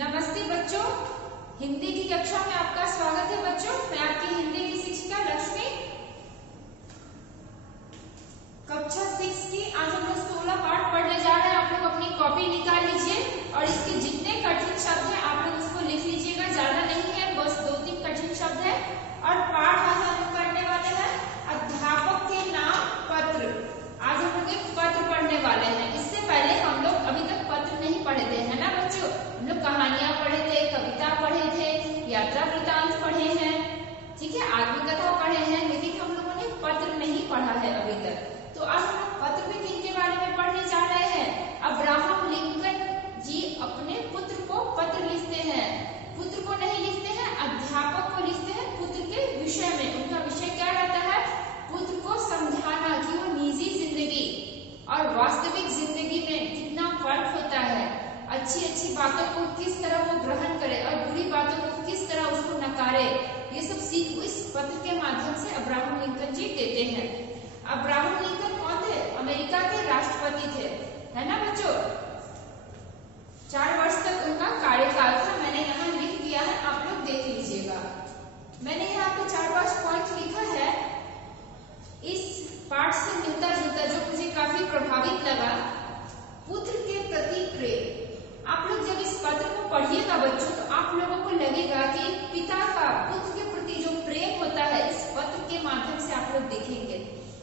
नमस्ते बच्चों, हिंदी की कक्षा में आपका स्वागत है बच्चों। मैं आपकी हिंदी की शिक्षिका लक्ष्मी। कक्षा 6 की आज हम लोग 16 पाठ पढ़ने जा रहे हैं। आप लोग अपनी कॉपी निकाल लीजिए और इसके जितने कठिन शब्द हैं आप लोग उसको लिख लीजिएगा। ज्यादा नहीं है, बस 2-3 कठिन शब्द है। और पाठ आज हम लोग करने वाले हैं अध्यापक के नाम पत्र। आज हम लोग एक पत्र पढ़ने वाले हैं। इससे पहले हम लोग अभी तक पत्र नहीं पढ़े थे, है ना बच्चों। हम लोग कहानियां पढ़े थे, कविता पढ़े थे, यात्रा वृतांत पढ़े हैं, ठीक है, आत्मकथा पढ़े हैं, लेकिन हम लोगों ने पत्र नहीं पढ़ा है अभी तक। तो आज हम लोग पत्र में किनके बारे में पढ़ने जा रहे हैं। अब्राहम लिंकन जी अपने पुत्र को पत्र लिखते हैं। पुत्र को नहीं लिखते हैं, अध्यापक को लिखते हैं पुत्र के विषय में। उनका विषय क्या रहता है, पुत्र को समझाना कि वो निजी जिंदगी और वास्तविक जिंदगी में कितना फर्क होता है। अच्छी अच्छी बातों को किस तरह वो ग्रहण करे और बुरी बातों को किस तरह उसको नकारे, ये सब सीख इस पत्र के माध्यम से अब्राहम लिंकन जी देते हैं। अब्राहम लिंकन कौन थे, अमेरिका के राष्ट्रपति थे, है ना बच्चों। 4 वर्ष तक उनका कार्यकाल था। मैंने यहाँ लिख दिया है, आप लोग देख लीजिएगा। मैंने यहाँ पे 4-5 पॉइंट लिखा है। इस पाठ से मिलता जुलता जो मुझे काफी प्रभावित लगा, पुत्र के प्रति प्रेम। आप लोग जब इस पत्र को पढ़िएगा बच्चों, तो आप लोगों को लगेगा कि पिता का पुत्र के प्रति जो प्रेम होता है, इस पत्र के माध्यम से आप लोग देखेंगे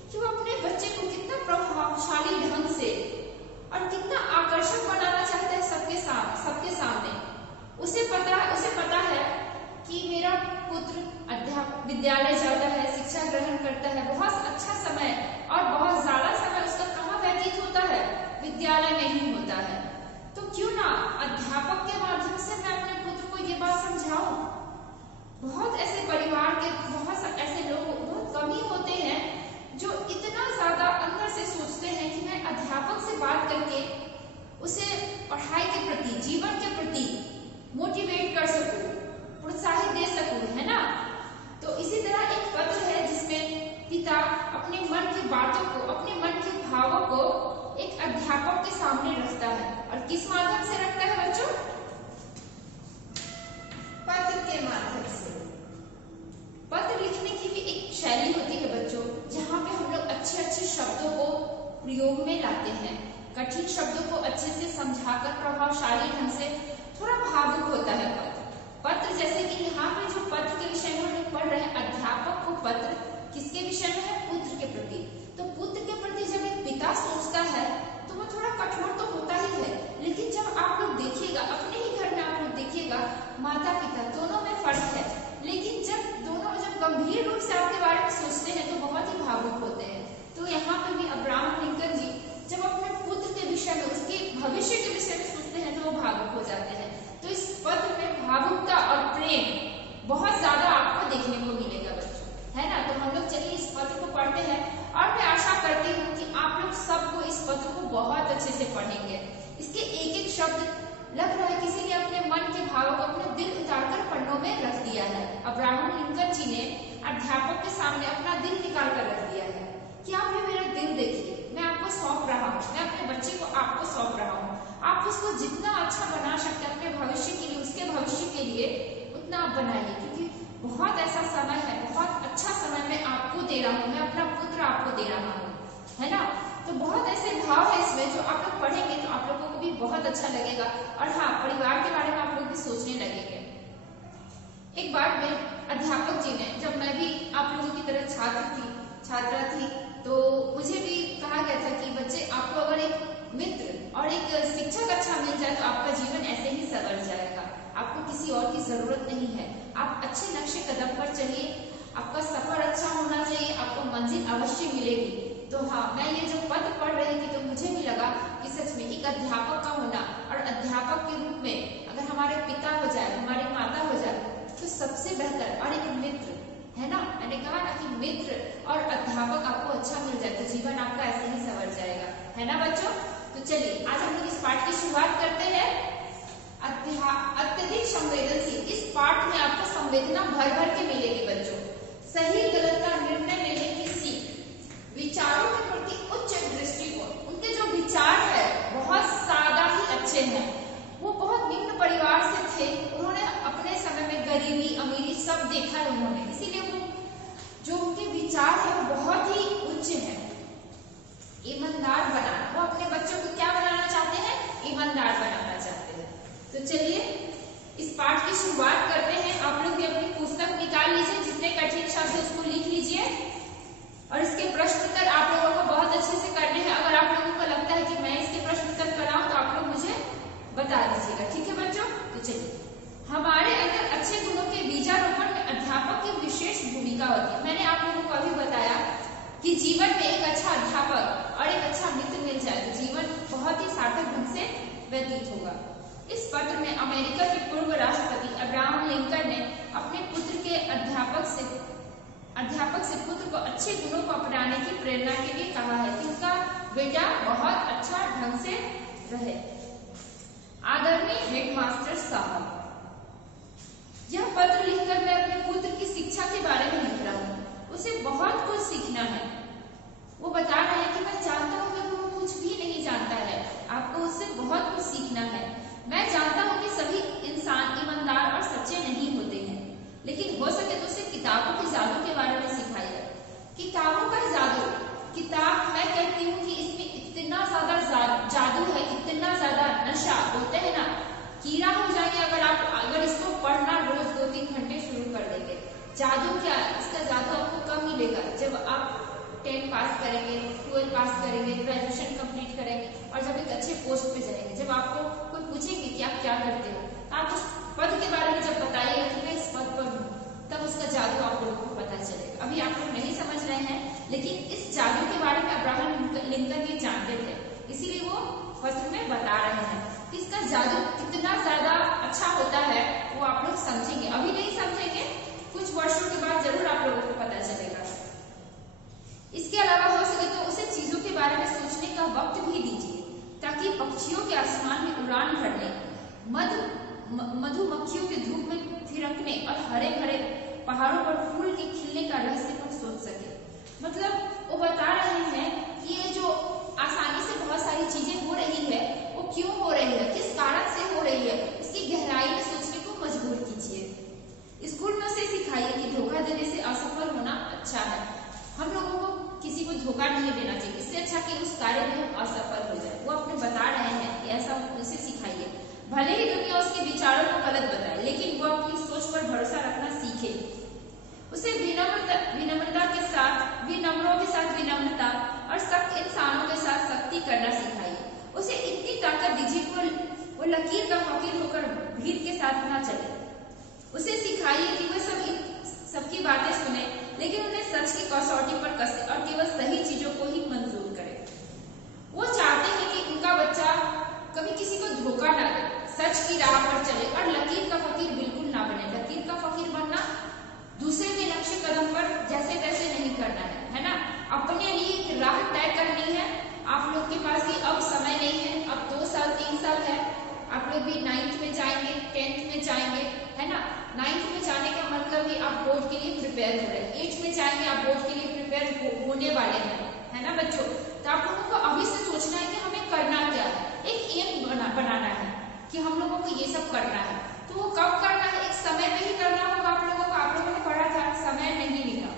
कि वो अपने बच्चे को कितना प्रभावशाली ढंग से और कितना आकर्षक बनाना चाहता है सबके सामने। उसे पता है कि मेरा पुत्र विद्यालय जाता है, शिक्षा ग्रहण करता है, बहुत अच्छा समय और बहुत ज्यादा समय उसका कहाँ व्यतीत होता है, विद्यालय में ही होता है। तो क्यों ना अध्यापक के माध्यम से मैं अपने पुत्र को ये बात समझाऊं। बहुत ऐसे परिवार के बहुत ऐसे लोग बहुत कम ही होते हैं जो इतना ज्यादा अंदर से सोचते हैं कि मैं अध्यापक से बात करके उसे पढ़ाई के प्रति, जीवन के प्रति मोटिवेट कर सकूं, प्रोत्साहित दे सकूं, है ना। तो इसी तरह एक पत्र है जिसमें पिता अपने मन की बातों को, अपने मन के भावों को एक अध्यापक के सामने रखता है। और किस माध्यम से रखता है बच्चों, पत्र के माध्यम से। पत्र लिखने की भी एक शैली होती है बच्चों, जहाँ पे हम लोग अच्छे शब्दों को प्रयोग में लाते हैं, कठिन शब्दों को अच्छे से समझाकर प्रभावशाली ढंग से। थोड़ा भावुक होता है पत्र जैसे कि यहाँ पे जो पत्र के विषय में हम लोग पढ़ रहे हैं, अध्यापक को पत्र किसके विषय में है, पुत्र के प्रति। तो पुत्र के प्रति जब एक पिता सोचता है तो वो थोड़ा कठोर तो होता ही है, लेकिन जब आप लोग देखिएगा अपने ही घर में, आप लोग देखिएगा माता पिता दोनों में फर्क है, लेकिन जब दोनों गंभीर रूप से आपके बारे में सोचते हैं तो बहुत ही भावुक होते हैं। तो यहाँ पे भी अब्राहम लिंकन जी जब अपने पुत्र के विषय में, उसके भविष्य के विषय में सोचते हैं तो वो भावुक हो जाते हैं। तो इस पत्र में भावुकता और प्रेम बहुत ज्यादा आपको देखने को मिलेगा बच्चों, है ना। तो हम लोग चलिए इस पत्र को पढ़ते हैं और मैं आशा करती हूँ कि आप लोग सबको इस पत्र को बहुत अच्छे से पढ़ेंगे। इसके एक शब्द लग रहा है किसी ने अपने मन के भावों को, अपने दिल उतारकर पन्नों में रख दिया है। अब्राहम लिंकन जी ने अध्यापक के सामने अपना दिल निकाल कर रख दिया है कि आप ये मेरा दिल देखिए, मैं आपको सौंप रहा हूँ, मैं अपने बच्चे को आपको सौंप रहा हूँ। आप उसको जितना अच्छा बना सकते हैं अपने भविष्य के लिए, उसके भविष्य के लिए उतना आप बनाइए, क्योंकि बहुत ऐसा समय है, बहुत अच्छा समय मैं आपको दे रहा हूँ, मैं अपना पुत्र आपको दे रहा हूँ, है ना। तो बहुत ऐसे भाव है इसमें जो आप लोग पढ़ेंगे तो आप लोगों को भी बहुत अच्छा लगेगा। और हाँ, परिवार के बारे में आप लोग भी सोचने लगेंगे। एक बार में अध्यापक जी ने, जब मैं भी आप लोगों की तरह छात्रा थी, तो मुझे भी कहा गया था कि बच्चे, आपको अगर एक मित्र और एक शिक्षक अच्छा मिल जाए तो आपका जीवन ऐसे ही संवर जाएगा, आपको किसी और की जरूरत नहीं है। आप अच्छे नक्शे कदम पर चलिए, आपका सफर अच्छा होना चाहिए, आपको मंजिल अवश्य मिलेगी। तो हाँ, मैं ये जो पत्र पढ़ रही थी तो मुझे भी लगा कि सच में एक अध्यापक का होना, और अध्यापक के रूप में अगर हमारे पिता हो जाए, हमारी माता हो जाए तो सबसे बेहतर, और एक मित्र, है ना। मैंने कहा ना कि मित्र और अध्यापक आपको अच्छा मिल जाए तो जीवन आपका ऐसे ही संवर जाएगा, है ना बच्चों। तो चलिए आज हम लोग इस पाठ की शुरुआत करते हैं। अत्यधिक संवेदनशील। इस पाठ में आपको संवेदना भर भर के मिलेगी बच्चों। सही गलत का निर्णय लेने की सीख, विचारों के प्रति उच्च दृष्टिकोण। उनके जो विचार है बहुत सादा ही अच्छे हैं, वो बहुत निम्न परिवार से देखा है उन्होंने, इसीलिए वो जो उनके विचार है वो बहुत ही उच्च है। ईमानदार बनाना, वो अपने बच्चों को क्या बनाना चाहते हैं? ईमानदार बनाना चाहते हैं। तो चलिए इस पाठ की शुरुआत करते हैं। आप लोग भी अपनी पुस्तक निकाल लीजिए, जितने कठिन शब्द है उसको लिख लीजिए और इसके प्रश्न उत्तर आप लोगों को बहुत अच्छे से करने हैं। अगर आप लोगों को लगता है कि मैं इसके प्रश्न उत्तर कराऊं तो आप लोग मुझे बता दीजिएगा, ठीक है बच्चों। तो चलिए, हमारे अंदर अच्छे गुणों के बीजारोपण में अध्यापक की विशेष भूमिका होती है। मैंने आप लोगों को अभी बताया कि जीवन में एक अच्छा अध्यापक और एक अच्छा मित्र मिल जाए तो जीवन बहुत ही सार्थक ढंग से व्यतीत होगा। इस पत्र में अमेरिका के पूर्व राष्ट्रपति अब्राहम लिंकन ने अपने पुत्र के अध्यापक से पुत्र को अच्छे गुणों को अपनाने की प्रेरणा के लिए कहा है कि उनका बेटा बहुत अच्छा ढंग से रहे। आदरणीय हेडमास्टर साहब, यह पत्र लिखकर मैं अपने पुत्र की शिक्षा के बारे में लिख रहा हूँ। उसे बहुत कुछ सीखना है। वो बता रहा है कि मैं जानता हूँ कि वो कुछ भी नहीं जानता है, आपको उससे बहुत कुछ सीखना है। मैं जानता हूँ कि सभी इंसान ईमानदार और सच्चे नहीं होते हैं, लेकिन हो सके तो उसे किताबों के जादू के बारे में सिखाइए। किताबों का जादू, किताब, मैं कहती हूँ कि इसमें इतना ज्यादा जादू है, इतना ज्यादा नशा, बोलते हैं ना, कीड़ा हो जाएंगे अगर इसको पढ़ना रोज 2-3 घंटे शुरू कर देंगे। जादू क्या है? इसका जादू आपको कब मिलेगा? जब आप 10 पास करेंगे, 12 पास करेंगे, ग्रेजुएशन कंप्लीट करेंगे और जब एक अच्छे पोस्ट पे जाएंगे, जब आपको कोई पूछेंगे कि आप क्या करते हो, तो आप उस पद के बारे में जब बताइएगा कि मैं इस पद पर हूँ, तब उसका जादू आप लोगों को पता चलेगा। अभी आप लोग नहीं समझ रहे हैं, लेकिन इस जादू के बारे में अब्राहम लिंकन ये जानते थे, इसीलिए वो पत्र में बता रहे हैं कि इसका जादू कितना ज्यादा अच्छा होता है। वो आप लोग समझेंगे, अभी नहीं समझेंगे, कुछ वर्षों के बाद जरूर आप लोगों को पता चलेगा। इसके अलावा हो सके तो उसे चीजों के बारे में सोचने का वक्त भी दीजिए, ताकि पक्षियों के आसमान में उड़ान भरने, मधुमक्खियों के धूप में थिरकने और हरे भरे पहाड़ों पर फूल के खिलने का रहस्य पर सोच सके। मतलब वो बता रहे हैं कि ये जो आसानी से बहुत सारी चीजें हो रही है, वो क्यों हो रही है, किस कारण से हो रही है, इसकी गहराई में सोचने को मजबूर कीजिए। स्कूल में उसे सिखाइए कि धोखा देने से असफल होना अच्छा है। हम लोगों को किसी को धोखा नहीं देना चाहिए, इससे अच्छा कि उस कार्य में हम असफल हो जाए। वो अपने बता रहे हैं कि ऐसा उसे सिखाइए। भले ही दुनिया उसके विचारों को गलत बताए, लेकिन वो अपनी सोच पर भरोसा रखना सीखे। उसे विनम्रता के साथ विनम्रता और सख्त इंसानों के साथ सख्ती करना सिखाइए। उसे इतनी ताकत दीजिए कि वो लकीर का फकीर होकर भीड़ के साथ ना चले। उसे सिखाइए कि वह सबकी बातें सुने, लेकिन उन्हें सच की कसौटी पर कसे और केवल सही चीजों को ही मंजूर करे। वो चाहते हैं कि उनका बच्चा कभी किसी को धोखा ना दे, सच की राह पर चले और लकीर का फकीर बिल्कुल ना बने। लकीर का फकीर बनना दूसरे के नक्शे कदम पर जैसे तैसे नहीं करना है ना। अपने लिए एक राह तय करनी है। आप लोग के पास भी अब समय नहीं है, अब 2 साल 3 साल है, आप लोग भी 9th में जाएंगे, 10th में जाएंगे, है ना। 9th में जाने का मतलब ही आप बोर्ड के लिए प्रिपेयर हो रहे हैं, 8th में जाएंगे आप बोर्ड के लिए प्रिपेयर होने वाले हैं, है ना बच्चों। तो आप लोगों को अभी से सोचना है कि हमें करना क्या है, एक एम बनाना है कि हम लोगों को ये सब करना है। तो वो कब करना है? एक समय पे ही करना होगा आप लोगों को। आप लोगों ने पढ़ा था समय नहीं मिला,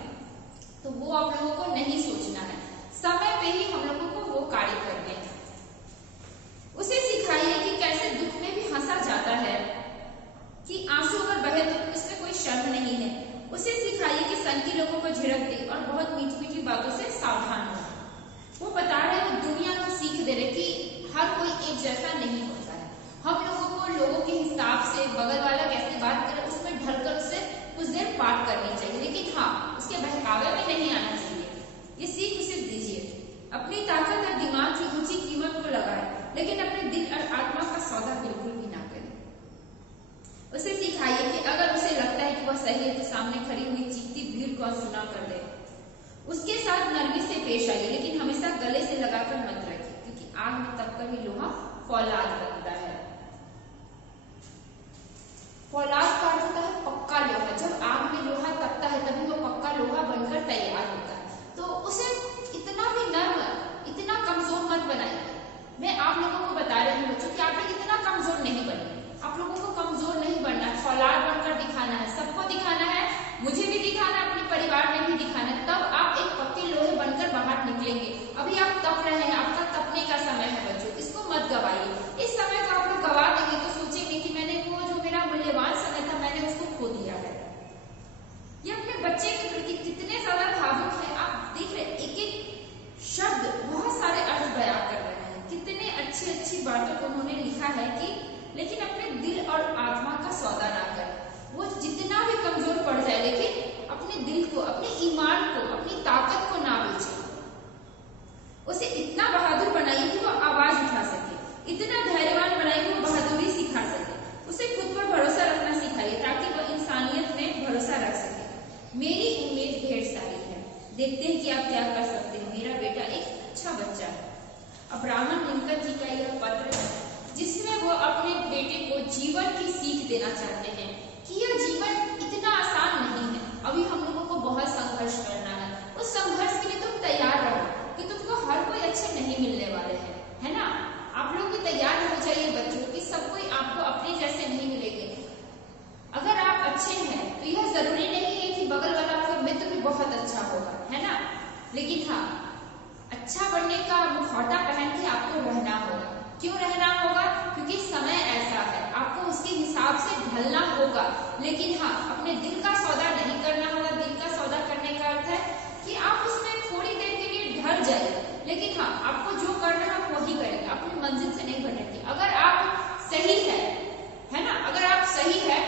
तो वो आप लोगों को नहीं सोचना है, समय पे ही हम लोगों को वो कार्य करने हैं। उसे सिखाइए कि कैसे दुख में भी हंसा जाता है, कि आंसू अगर बहे तो इसमें कोई शर्म नहीं है। उसे सिखाइए कि सन की लोगों को झिड़क दे और बहुत मीठी मीठी बातों से सावधान हो। वो बता रहे हैं, दुनिया को सीख दे रहे कि हर कोई एक जैसा नहीं होता है। हम लोगों को लोगों के हिसाब से बगल वाला कैसे बात करे उसमें ढलकर उससे कुछ देर बात करनी चाहिए, लेकिन हाँ उसके बहकावे में नहीं आना चाहिए। ये सीख उसे दीजिए। अपनी ताकत और दिमाग की ऊंची कीमत को लगाए, लेकिन अपने दिल और आत्मा का सौदा बिल्कुल भी ना करें। उसे सिखाइए कि अगर उसे लगता है कि वह सही है तो सामने खड़ी हुई चीखती भीड़ को सुना कर दे। उसके साथ नरमी से पेश आइए, लेकिन हमेशा गले से लगाकर मत रखिए, क्योंकि आग में तपकर ही लोहा फौलाद बनता है। फौलाद का अर्थ होता है पक्का लोहा। जब आग में लोहा तपता है तभी वो पक्का लोहा बनकर तैयार होता है। तो उसे इतना भी नर्म, इतना कमजोर मत बनाइए। मैं आप लोगों को बता रही हूँ बच्चों कि आप लोग इतना कमजोर नहीं बने। आप लोगों को कमजोर नहीं बनना है, फौलाद बनकर दिखाना है, सबको दिखाना है अब्राहम लिंकन जी का यह पत्र है, जिसमें वो अपने बेटे को जीवन की सीख देना चाहते हैं कि यह जीवन इतना आसान नहीं है। अभी हम लोगों को बहुत संघर्ष करना है। उस संघर्ष के लिए तुम तैयार रहो कि तुमको हर कोई अच्छे नहीं मिलने वाले हैं, है ना। आप लोग भी तैयार हो जाइए बच्चों कि सब कोई आपको अपने जैसे नहीं मिलेंगे। अगर आप अच्छे हैं तो यह जरूरी नहीं है कि बगल वाला आपका मित्र भी बहुत अच्छा होगा, है ना। लेकिन हाँ, अच्छा बनने का मुखौटा पहन के आपको रहना होगा। क्यों रहना होगा? क्योंकि समय ऐसा है, आपको उसके हिसाब से ढलना होगा। लेकिन हाँ, अपने दिल का सौदा नहीं करना होगा। दिल का सौदा करने का अर्थ है कि आप उसमें थोड़ी देर के लिए ढल जाइए, लेकिन हाँ, आपको जो करना है आप वही करेंगे, अपनी मंजिल से नहीं भटकेंगे। अगर आप सही है ना, अगर आप सही है